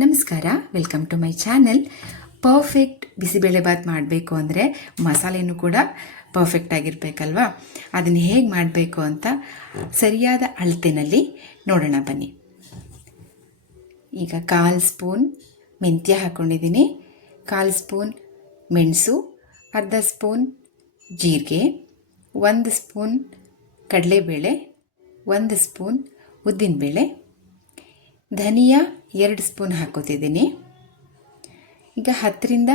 ನಮಸ್ಕಾರ, welcome to my channel. Perfect bisibelebath ಮಾಡಬೇಕು ಅಂದರೆ ಮಸಾಲೆನೂ ಕೂಡ ಪರ್ಫೆಕ್ಟ್ ಆಗಿರಬೇಕಲ್ವಾ? ಅದನ್ನು ಹೇಗೆ ಮಾಡಬೇಕು ಅಂತ ಸರಿಯಾದ ಅಳತೆನಲ್ಲಿ ನೋಡೋಣ ಬನ್ನಿ. ಈಗ 1/4 ಸ್ಪೂನ್ ಮೆಂತ್ಯ ಹಾಕ್ಕೊಂಡಿದ್ದೀನಿ, 1/4 ಸ್ಪೂನ್ ಮೆಣಸು, ಅರ್ಧ ಸ್ಪೂನ್ ಜೀರಿಗೆ, 1 ಸ್ಪೂನ್ ಕಡಲೆಬೇಳೆ, 1 ಸ್ಪೂನ್ ಉದ್ದಿನಬೇಳೆ, ಧನಿಯಾ 2 ಸ್ಪೂನ್ ಹಾಕೋತಿದ್ದೀನಿ. ಈಗ 10ರಿಂದ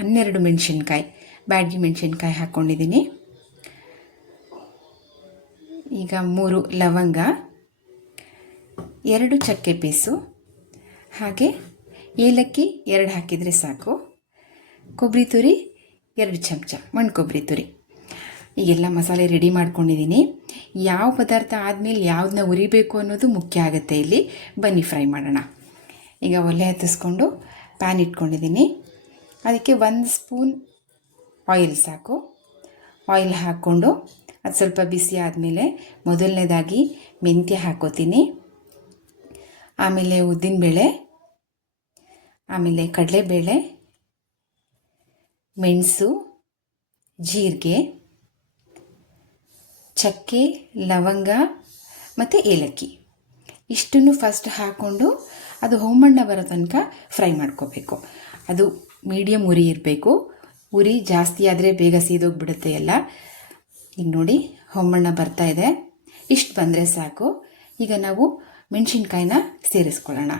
12 ಮೆಣಸಿನ್ಕಾಯಿ, ಬ್ಯಾಡಗಿ ಮೆಣಸಿನ್ಕಾಯಿ ಹಾಕ್ಕೊಂಡಿದ್ದೀನಿ. ಈಗ 3 ಲವಂಗ, 2 ಚಕ್ಕೆ ಪೀಸು, ಹಾಗೆ ಏಲಕ್ಕಿ 2 ಹಾಕಿದರೆ ಸಾಕು. ಕೊಬ್ಬರಿ ತುರಿ 2 ಚಮಚ, ಒಣ ಕೊಬ್ಬರಿ ತುರಿ. ಈಗೆಲ್ಲ ಮಸಾಲೆ ರೆಡಿ ಮಾಡ್ಕೊಂಡಿದ್ದೀನಿ. ಯಾವ ಪದಾರ್ಥ ಆದಮೇಲೆ ಯಾವುದನ್ನ ಉರಿಬೇಕು ಅನ್ನೋದು ಮುಖ್ಯ ಆಗುತ್ತೆ ಇಲ್ಲಿ. ಬನ್ನಿ ಫ್ರೈ ಮಾಡೋಣ. ಈಗ ಒಲೆ ಹತ್ತಿಸ್ಕೊಂಡು ಪ್ಯಾನ್ ಇಟ್ಕೊಂಡಿದ್ದೀನಿ. ಅದಕ್ಕೆ 1 ಸ್ಪೂನ್ ಆಯಿಲ್ ಸಾಕು. ಆಯಿಲ್ ಹಾಕ್ಕೊಂಡು ಅದು ಸ್ವಲ್ಪ ಬಿಸಿ ಆದಮೇಲೆ ಮೊದಲನೇದಾಗಿ ಮೆಂತ್ಯ ಹಾಕೋತೀನಿ, ಆಮೇಲೆ ಉದ್ದಿನಬೇಳೆ, ಆಮೇಲೆ ಕಡಲೆಬೇಳೆ, ಮೆಣಸು, ಜೀರಿಗೆ, ಚಕ್ಕೆ, ಲವಂಗ ಮತ್ತು ಏಲಕ್ಕಿ ಇಷ್ಟನ್ನು ಫಸ್ಟ್ ಹಾಕ್ಕೊಂಡು ಅದು ಹೊಂಬಣ್ಣ ಬರೋ ತನಕ ಫ್ರೈ ಮಾಡ್ಕೋಬೇಕು. ಅದು ಮೀಡಿಯಮ್ ಉರಿ ಇರಬೇಕು. ಉರಿ ಜಾಸ್ತಿ ಆದರೆ ಬೇಗ ಸೀದೋಗ್ಬಿಡುತ್ತೆ ಎಲ್ಲ. ಈಗ ನೋಡಿ ಹೊಂಬಣ್ಣ ಬರ್ತಾ ಇದೆ. ಇಷ್ಟು ಬಂದರೆ ಸಾಕು. ಈಗ ನಾವು ಮೆಣಸಿನ್ಕಾಯಿನ ಸೇರಿಸ್ಕೊಳ್ಳೋಣ.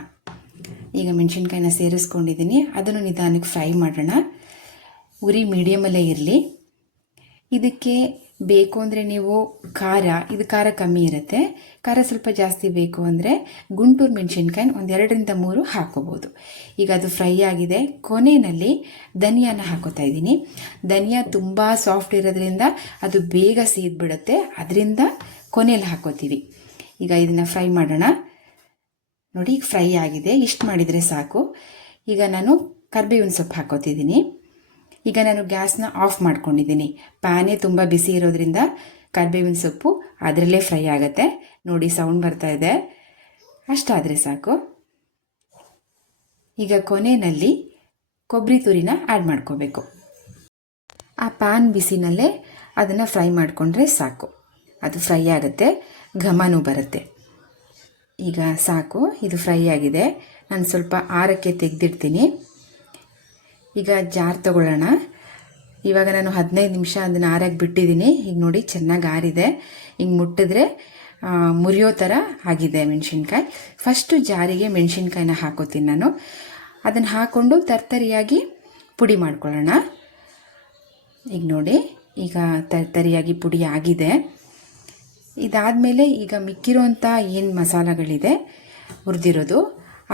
ಈಗ ಮೆಣಸಿನ್ಕಾಯಿನ ಸೇರಿಸ್ಕೊಂಡಿದ್ದೀನಿ. ಅದನ್ನು ನಿಧಾನಕ್ಕೆ ಫ್ರೈ ಮಾಡೋಣ. ಉರಿ ಮೀಡಿಯಮಲ್ಲೇ ಇರಲಿ. ಇದಕ್ಕೆ ಬೇಕು ಅಂದರೆ ನೀವು ಇದು ಖಾರ ಕಮ್ಮಿ ಇರುತ್ತೆ. ಖಾರ ಸ್ವಲ್ಪ ಜಾಸ್ತಿ ಬೇಕು ಅಂದರೆ ಗುಂಟೂರು ಮೆಣಸಿನ್ಕಾಯಿ 2ರಿಂದ 3 ಹಾಕೋಬೋದು. ಈಗ ಅದು ಫ್ರೈ ಆಗಿದೆ. ಕೊನೆಯಲ್ಲಿ ಧನಿಯಾನ ಹಾಕೋತಾ ಇದ್ದೀನಿ. ಧನಿಯಾ ತುಂಬ ಸಾಫ್ಟ್ ಇರೋದ್ರಿಂದ ಅದು ಬೇಗ ಸೀದ್ಬಿಡುತ್ತೆ, ಅದರಿಂದ ಕೊನೆಯಲ್ಲಿ ಹಾಕೋತೀವಿ. ಈಗ ಇದನ್ನು ಫ್ರೈ ಮಾಡೋಣ. ನೋಡಿ ಈಗ ಫ್ರೈ ಆಗಿದೆ. ಇಷ್ಟು ಮಾಡಿದರೆ ಸಾಕು. ಈಗ ನಾನು ಕರಿಬೇವಿನ ಸೊಪ್ಪು ಹಾಕೋತಿದ್ದೀನಿ. ಈಗ ನಾನು ಗ್ಯಾಸ್ನ ಆಫ್ ಮಾಡ್ಕೊಂಡಿದ್ದೀನಿ. ಪ್ಯಾನೇ ತುಂಬ ಬಿಸಿ ಇರೋದ್ರಿಂದ ಕರಿಬೇವಿನ ಸೊಪ್ಪು ಅದರಲ್ಲೇ ಫ್ರೈ ಆಗುತ್ತೆ. ನೋಡಿ ಸೌಂಡ್ ಬರ್ತಾ ಇದೆ. ಅಷ್ಟಾದರೆ ಸಾಕು. ಈಗ ಕೊನೆಯಲ್ಲಿ ಕೊಬ್ಬರಿ ತುರಿನ ಆ್ಯಡ್ ಮಾಡ್ಕೋಬೇಕು. ಆ ಪ್ಯಾನ್ ಬಿಸಿನಲ್ಲೇ ಅದನ್ನು ಫ್ರೈ ಮಾಡಿಕೊಂಡ್ರೆ ಸಾಕು. ಅದು ಫ್ರೈ ಆಗುತ್ತೆ, ಘಮನೂ ಬರುತ್ತೆ. ಈಗ ಸಾಕು, ಇದು ಫ್ರೈ ಆಗಿದೆ. ನಾನು ಸ್ವಲ್ಪ ಆರಕ್ಕೆ ತೆಗೆದಿಡ್ತೀನಿ. ಈಗ ಜಾರ್ ತಗೊಳ್ಳೋಣ. ಇವಾಗ ನಾನು 15 ನಿಮಿಷ ಅದನ್ನು ಆರಕ್ಕೆ ಬಿಟ್ಟಿದ್ದೀನಿ. ಈಗ ನೋಡಿ ಚೆನ್ನಾಗಿ ಆರಿದೆ. ಹಿಂಗೆ ಮುಟ್ಟಿದ್ರೆ ಮುರಿಯೋ ಥರ ಆಗಿದೆ ಮೆಣಸಿನ್ಕಾಯಿ. ಫಸ್ಟು ಜಾರಿಗೆ ಮೆಣಸಿನ್ಕಾಯಿನ ಹಾಕೋತೀನಿ ನಾನು. ಅದನ್ನು ಹಾಕ್ಕೊಂಡು ತರ್ತರಿಯಾಗಿ ಪುಡಿ ಮಾಡ್ಕೊಳ್ಳೋಣ. ಈಗ ನೋಡಿ ಈಗ ತರ್ತರಿಯಾಗಿ ಪುಡಿ ಆಗಿದೆ. ಇದಾದಮೇಲೆ ಈಗ ಮಿಕ್ಕಿರೋಂಥ ಏನು ಮಸಾಲೆಗಳಿದೆ ಹುರಿದಿರೋದು,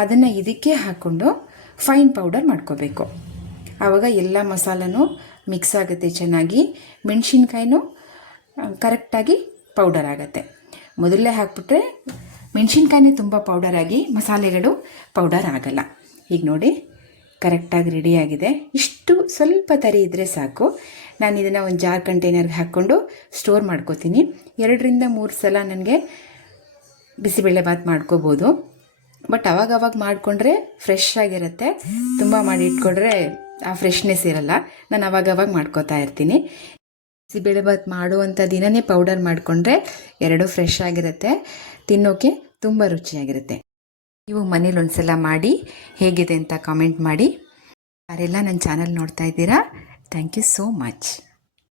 ಅದನ್ನು ಇದಕ್ಕೆ ಹಾಕ್ಕೊಂಡು ಫೈನ್ ಪೌಡರ್ ಮಾಡ್ಕೋಬೇಕು. ಆವಾಗ ಎಲ್ಲ ಮಸಾಲನೂ ಮಿಕ್ಸ್ ಆಗುತ್ತೆ ಚೆನ್ನಾಗಿ. ಮೆಣಸಿನ್ಕಾಯಿನೂ ಕರೆಕ್ಟಾಗಿ ಪೌಡರ್ ಆಗುತ್ತೆ. ಮೊದಲೇ ಹಾಕ್ಬಿಟ್ರೆ ಮೆಣಸಿನ್ಕಾಯಿನೇ ತುಂಬ ಪೌಡರ್ ಆಗಿ ಮಸಾಲೆಗಳು ಪೌಡರ್ ಆಗಲ್ಲ. ಈಗ ನೋಡಿ ಕರೆಕ್ಟಾಗಿ ರೆಡಿಯಾಗಿದೆ. ಇಷ್ಟು ಸ್ವಲ್ಪ ತರಿ ಇದ್ದರೆ ಸಾಕು. ನಾನು ಇದನ್ನು ಒಂದು ಜಾರ್ ಕಂಟೈನರ್ಗೆ ಹಾಕ್ಕೊಂಡು ಸ್ಟೋರ್ ಮಾಡ್ಕೋತೀನಿ. 2ರಿಂದ 3 ಸಲ ನನಗೆ ಬಿಸಿಬೇಳೆಬಾತ್ ಮಾಡ್ಕೋಬೋದು. ಬಟ್ ಅವಾಗವಾಗ ಮಾಡಿಕೊಂಡ್ರೆ ಫ್ರೆಶ್ ಆಗಿರುತ್ತೆ. ತುಂಬ ಮಾಡಿ ಇಟ್ಕೊಂಡ್ರೆ ಆ ಫ್ರೆಶ್ನೆಸ್ ಇರಲ್ಲ. ನಾನು ಅವಾಗವಾಗ ಮಾಡ್ಕೋತಾ ಇರ್ತೀನಿ. ಬಿಸಿಬೇಳೆಬಾತ್ ಮಾಡುವಂಥ ದಿನವೇ ಪೌಡರ್ ಮಾಡಿಕೊಂಡ್ರೆ 2 ಫ್ರೆಶ್ ಆಗಿರುತ್ತೆ, ತಿನ್ನೋಕ್ಕೆ ತುಂಬ ರುಚಿಯಾಗಿರುತ್ತೆ. ನೀವು ಮನೇಲಿ ಒಂದ್ಸಲ ಮಾಡಿ ಹೇಗಿದೆ ಅಂತ ಕಾಮೆಂಟ್ ಮಾಡಿ. ಯಾರೆಲ್ಲ ನನ್ನ ಚಾನಲ್ ನೋಡ್ತಾ ಇದ್ದೀರಾ, ಥ್ಯಾಂಕ್ ಯು ಸೋ ಮಚ್.